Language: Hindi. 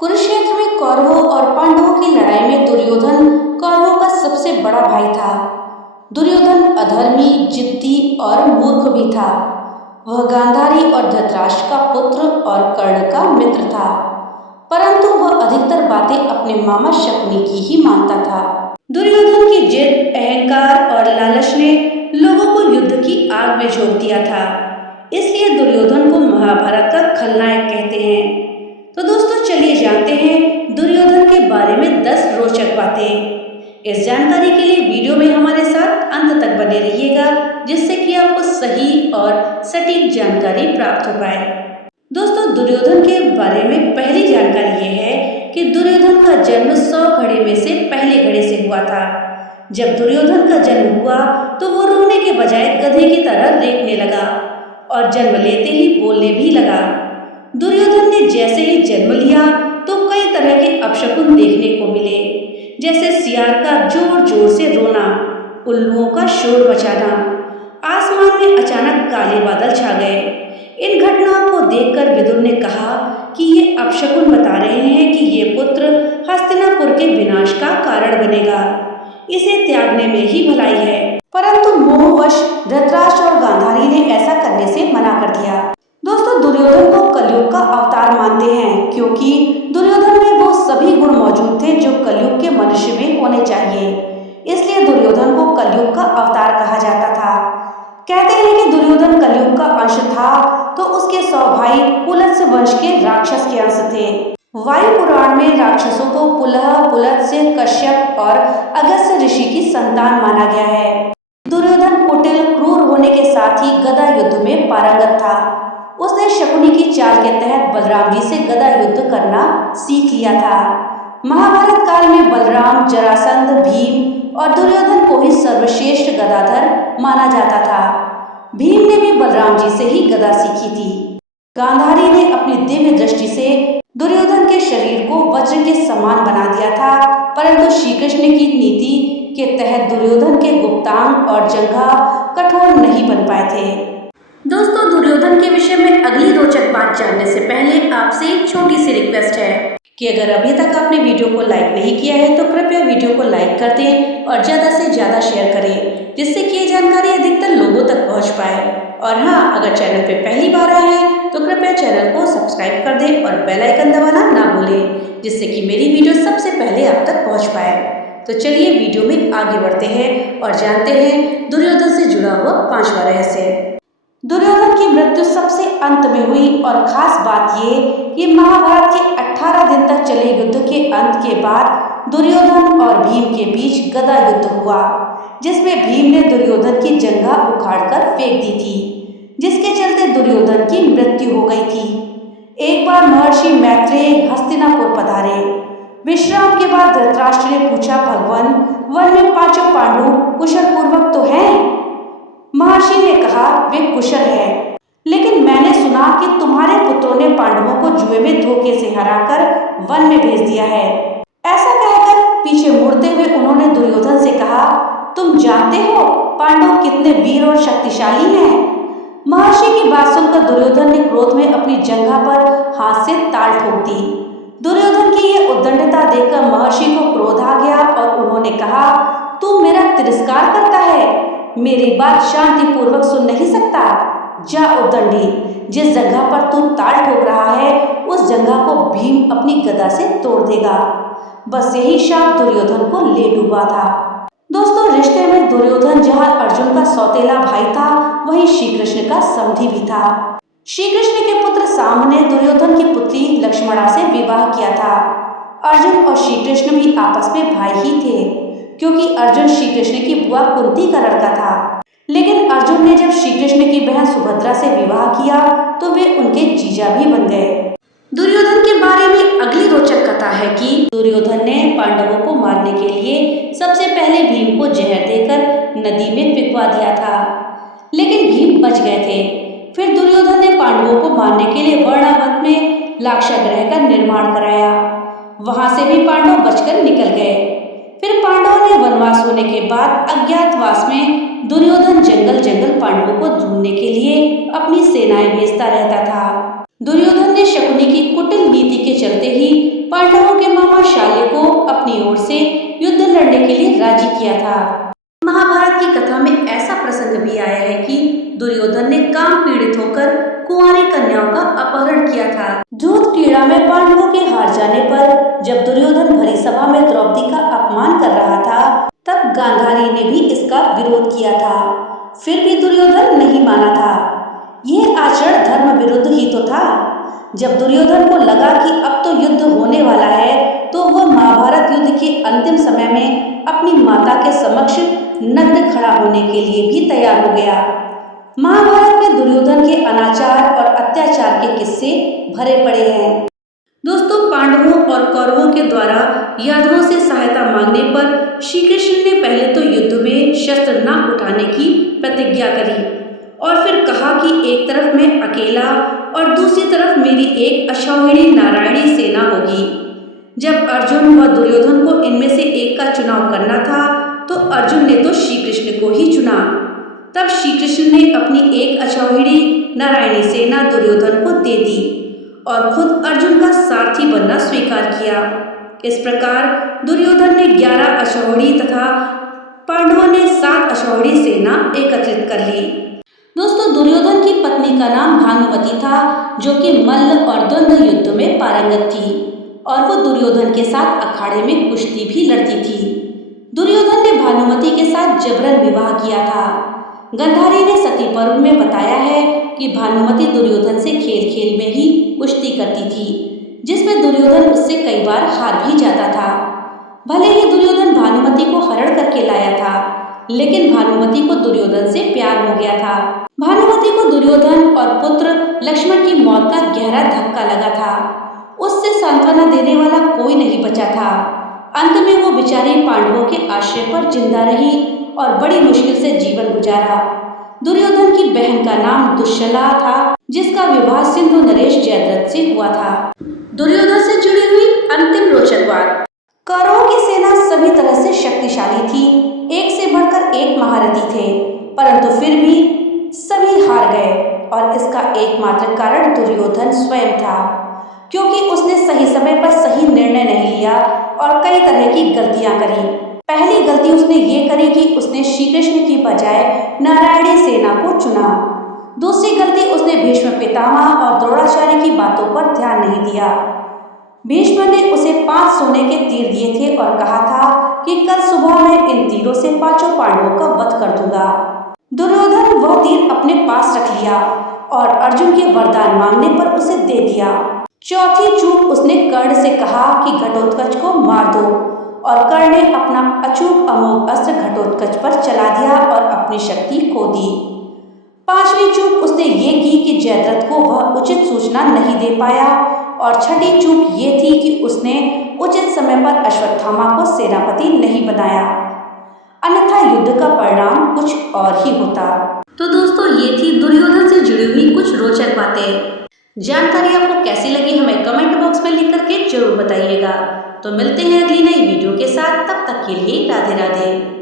कुरुक्षेत्र में कौरवों और पांडवों की लड़ाई में दुर्योधन कौरवों का सबसे बड़ा भाई था। दुर्योधन अधर्मी, जिद्दी और मूर्ख भी था। वह गांधारी और धृतराष्ट्र का पुत्र और कर्ण का मित्र था, परंतु वह अधिकतर बातें अपने मामा शकुनी की ही मानता था। दुर्योधन की जिद, अहंकार और लालच ने लोगों को युद्ध की आग में झोंक दिया था। इसलिए दुर्योधन को महाभारत का खलनायक कहते हैं। तो दोस्तों चलिए जानते हैं दुर्योधन के बारे में 10 रोचक बातें। इस जानकारी के लिए वीडियो में हमारे साथ अंत तक बने रहिएगा, जिससे कि आपको सही और सटीक जानकारी प्राप्त हो पाए। दोस्तों दुर्योधन के बारे में पहली जानकारी यह है कि दुर्योधन का जन्म 100 घड़े में से पहले घड़े से हुआ था। जब दुर्योधन का जन्म हुआ तो वो रोने के बजाय गधे की तरह रेंकने लगा और जन्म लेते ही बोलने भी लगा। दुर्योधन ने जैसे ही जन्म लिया तो कई तरह के अपशकुन देखने को मिले, जैसे सियार का जोर जोर से रोना, उल्लुओं का शोर मचाना, आसमान में अचानक काले बादल छा गए। इन घटनाओं को देखकर विदुर ने कहा कि ये अपशकुन बता रहे हैं कि ये पुत्र हस्तिनापुर के विनाश का कारण बनेगा। इसे त्यागने में ही भलाई है। परंतु मोहवश धृतराष्ट्र और गांधारी ने ऐसा करने से मना कर दिया। दोस्तों दुर्योधन को कलयुग का अवतार मानते हैं, क्योंकि दुर्योधन में वो सभी गुण मौजूद थे जो कलयुग के मनुष्य में होने चाहिए। इसलिए दुर्योधन को कलयुग का अवतार कहा जाता था। कहते हैं कि दुर्योधन कलयुग का अंश था, तो उसके 100 भाई पुलत्स्य वंश के राक्षस के अंश थे। वायु पुराण में राक्षसों को पुलह, पुलत्स्य, कश्यप और अगस्त्य ऋषि की संतान माना गया है। दुर्योधन कुटिल, क्रूर होने के साथ ही गदा युद्ध में पारंगत था। उसने शकुनी की चाल के तहत बलराम जी से गदा युद्ध करना सीख लिया था। महाभारत काल में बलराम, जरासंध, भीम और दुर्योधन को ही सर्वश्रेष्ठ गदाधर माना जाता था। भीम ने भी बलराम जी से ही गदा सीखी थी। गांधारी ने अपनी दिव्य दृष्टि से दुर्योधन के शरीर को वज्र के समान बना दिया था, परंतु श्री कृष्ण की नीति के तहत दुर्योधन के गुप्तांग और जंघा कठोर नहीं बन पाए थे। दोस्तों दुर्योधन के विषय में अगली रोचक बात जानने से पहले आपसे एक छोटी सी रिक्वेस्ट है कि अगर अभी तक आपने वीडियो को लाइक नहीं किया है तो कृपया वीडियो को लाइक कर दें और ज़्यादा से ज़्यादा शेयर करें, जिससे कि ये जानकारी अधिकतर लोगों तक पहुंच पाए। और हाँ, अगर चैनल पे पहली बार आए हैं तो कृपया चैनल को सब्सक्राइब कर दें और बेल आइकन दबाना ना भूलें, जिससे कि मेरी वीडियो सबसे पहले आप तक पहुँच पाए। तो चलिए वीडियो में आगे बढ़ते हैं और जानते हैं दुर्योधन से जुड़ा हुआ 5वां रहस्य। दुर्योधन की मृत्यु सबसे अंत में हुई, और खास बात ये कि महाभारत के 18 दिन तक चले युद्ध के अंत के बाद दुर्योधन और भीम के बीच गदा युद्ध हुआ, जिसमें भीम ने दुर्योधन की जंघा उखाड़कर फेंक दी थी, जिसके चलते दुर्योधन की मृत्यु हो गई थी। एक बार महर्षि मैत्रेय हस्तिनापुर पधारे। विश्राम के बाद धृतराष्ट्र ने पूछा, भगवान, वन में 5 पांडु कुशल पूर्वक तो हैं? महर्षि ने कहा, वे कुशल है, लेकिन मैंने सुना कि तुम्हारे पुत्रों ने पांडवों को जुए में धोखे से हराकर वन में भेज दिया है। ऐसा कहकर पीछे मुड़ते हुए उन्होंने दुर्योधन से कहा, तुम जानते हो पांडव कितने वीर और शक्तिशाली हैं? महर्षि की बात सुनकर दुर्योधन ने क्रोध में अपनी जंघा पर हाथ से ताल ठोक दी। दुर्योधन की ये उद्दंडता देखकर महर्षि को क्रोध आ गया और उन्होंने कहा, तू मेरा तिरस्कार करता है, मेरी बात शांतिपूर्वक सुन नहीं सकता? जा उद्दंडी, जिस जगह पर तू ताल ठोक रहा है उस जगह को भीम अपनी गदा से तोड़ देगा। बस यही शाप दुर्योधन को ले डूबा था। दोस्तों रिश्ते में दुर्योधन जहां अर्जुन का सौतेला भाई था, वहीं श्री कृष्ण का समधी भी था। श्री कृष्ण के पुत्र साम्ब ने दुर्योधन की पुत्री लक्ष्मणा से विवाह किया था। अर्जुन और श्री कृष्ण भी आपस में भाई ही थे, क्योंकि अर्जुन श्री कृष्ण की बुआ कुंती का लड़का था। लेकिन अर्जुन ने जब श्री कृष्ण की बहन सुभद्रा से विवाह किया तो वे उनके जीजा भी बन गए। दुर्योधन के बारे में अगली रोचक कथा है कि दुर्योधन ने पांडवों को मारने के लिए सबसे पहले भीम को जहर देकर नदी में फेंकवा दिया था, लेकिन भीम बच गए थे। फिर दुर्योधन ने पांडवों को मारने के लिए वर्णावत में लाक्षागृह का निर्माण कराया। वहां से भी पांडव बचकर निकल गए। फिर पांडवों ने वनवास होने के बाद अज्ञातवास में दुर्योधन जंगल जंगल पांडवों को ढूंढने के लिए अपनी सेनाएं भेजता रहता था। दुर्योधन ने शकुनी की कुटिल नीति के चलते ही पांडवों के मामा शाल्य को अपनी ओर से युद्ध लड़ने के लिए राजी किया था। महाभारत की कथा में ऐसा प्रसंग भी आया है कि दुर्योधन ने काम पीड़ित होकर कुंवारी कन्याओं का अपहरण किया था। दूध क्रीड़ा में पांडवों के हार जाने पर जब दुर्योधन भरी सभा में द्रौपदी का अपमान कर रहा था, तब गांधारी ने भी इसका विरोध किया था। फिर भी दुर्योधन नहीं माना था। यह आचरण धर्म विरुद्ध ही तो था। जब दुर्योधन को लगा कि अब तो युद्ध होने वाला है, तो वह महाभारत युद्ध के अंतिम समय में अपनी माता के समक्ष नग्न खड़ा होने के लिए भी तैयार हो गया। महाभारत में दुर्योधन के अनाचार और अत्याचार के किस्से भरे पड़े हैं। दोस्तों, पांडवों और कौरवों के द्वारा यादवों से सहायता मांगने पर श्री कृष्ण ने पहले तो युद्ध में शस्त्र न उठाने की प्रतिज्ञा करी और फिर कहा कि एक तरफ मैं अकेला और दूसरी तरफ मेरी एक अक्षौहिणी नारायणी सेना होगी। जब अर्जुन व दुर्योधन को इनमें से एक का चुनाव करना था, तो अर्जुन ने तो श्री कृष्ण को ही चुना। तब श्री कृष्ण ने अपनी एक अक्षौहिणी नारायणी सेना दुर्योधन को दे दी और खुद अर्जुन का सारथी बनना स्वीकार किया। इस प्रकार दुर्योधन ने 11 अक्षौहिणी तथा पांडवों ने 7 अक्षौहिणी सेना एकत्रित कर ली। दोस्तों, दुर्योधन की पत्नी का नाम भानुमति था, जो कि मल्ल और द्वंद्व युद्ध में पारंगत थी और वो दुर्योधन के साथ अखाड़े में कुश्ती भी लड़ती थी। दुर्योधन ने भानुमति के साथ जबरन विवाह किया था। गांधारी ने सती पर्व में बताया है कि भानुमति दुर्योधन से खेल खेल में ही कुश्ती करती थी, जिसमें दुर्योधन उससे कई बार हार भी जाता था। भले ही दुर्योधन भानुमति को हरण करके लाया था, लेकिन भानुमति को दुर्योधन से प्यार हो गया था। भानुमति को दुर्योधन और पुत्र लक्ष्मण की मौत का गहरा धक्का लगा था। उससे सांत्वना देने वाला कोई नहीं बचा था। अंत में वो बेचारी पांडवों के आश्रय पर जिंदा रही और बड़ी मुश्किल से जीवन गुजारा। दुर्योधन की बहन का नाम दुश्शला था, जिसका विवाह सिंधु नरेश जयद्रथ से हुआ था। दुर्योधन से जुड़ी हुई अंतिम रोचक बात। कौरवों की सेना सभी तरह से शक्तिशाली थी, एक से बढ़कर एक महारथी थे, परंतु फिर भी सभी हार गए और इसका एकमात्र कारण दुर्योधन स्वयं था, क्योंकि उसने सही समय पर सही निर्णय नहीं लिया और कई तरह की गलतियां करी। पहली गलती उसने ये करी कि उसने श्री कृष्ण की बजाय नारायणी सेना को चुना। दूसरी गलती, उसने भीष्म पितामह और द्रोणाचार्य की बातों पर ध्यान नहीं दिया। भीष्म ने उसे 5 सोने के तीर दिए थे और कहा था कि कल सुबह मैं इन तीरों से 5 पांडवों का वध कर दूंगा। दुर्योधन वह तीर अपने पास रख लिया और अर्जुन के वरदान मांगने पर उसे दे दिया। चौथी चूक, उसने कर्ण से कहा कि घटोत्कच को मार दो और कर्ण ने अपना अचूक अमोघ अस्त्र घटोत्कच पर चला दिया और अपनी शक्ति खो दी। 5वीं चूक उसने ये की कि जयद्रथ को वह उचित सूचना नहीं दे पाया और 6ठी चूक ये थी कि उसने उचित समय पर अश्वत्थामा को सेनापति नहीं बनाया, अन्यथा युद्ध का परिणाम कुछ और ही होता। तो दोस्तों, ये थी दुर्योधन से जुड़ी हुई कुछ रोचक बातें। जानकारी आपको कैसी लगी हमें कमेंट बॉक्स में लिख करके जरूर बताइएगा। तो मिलते हैं अगली नई वीडियो के साथ, तब तक के लिए राधे राधे।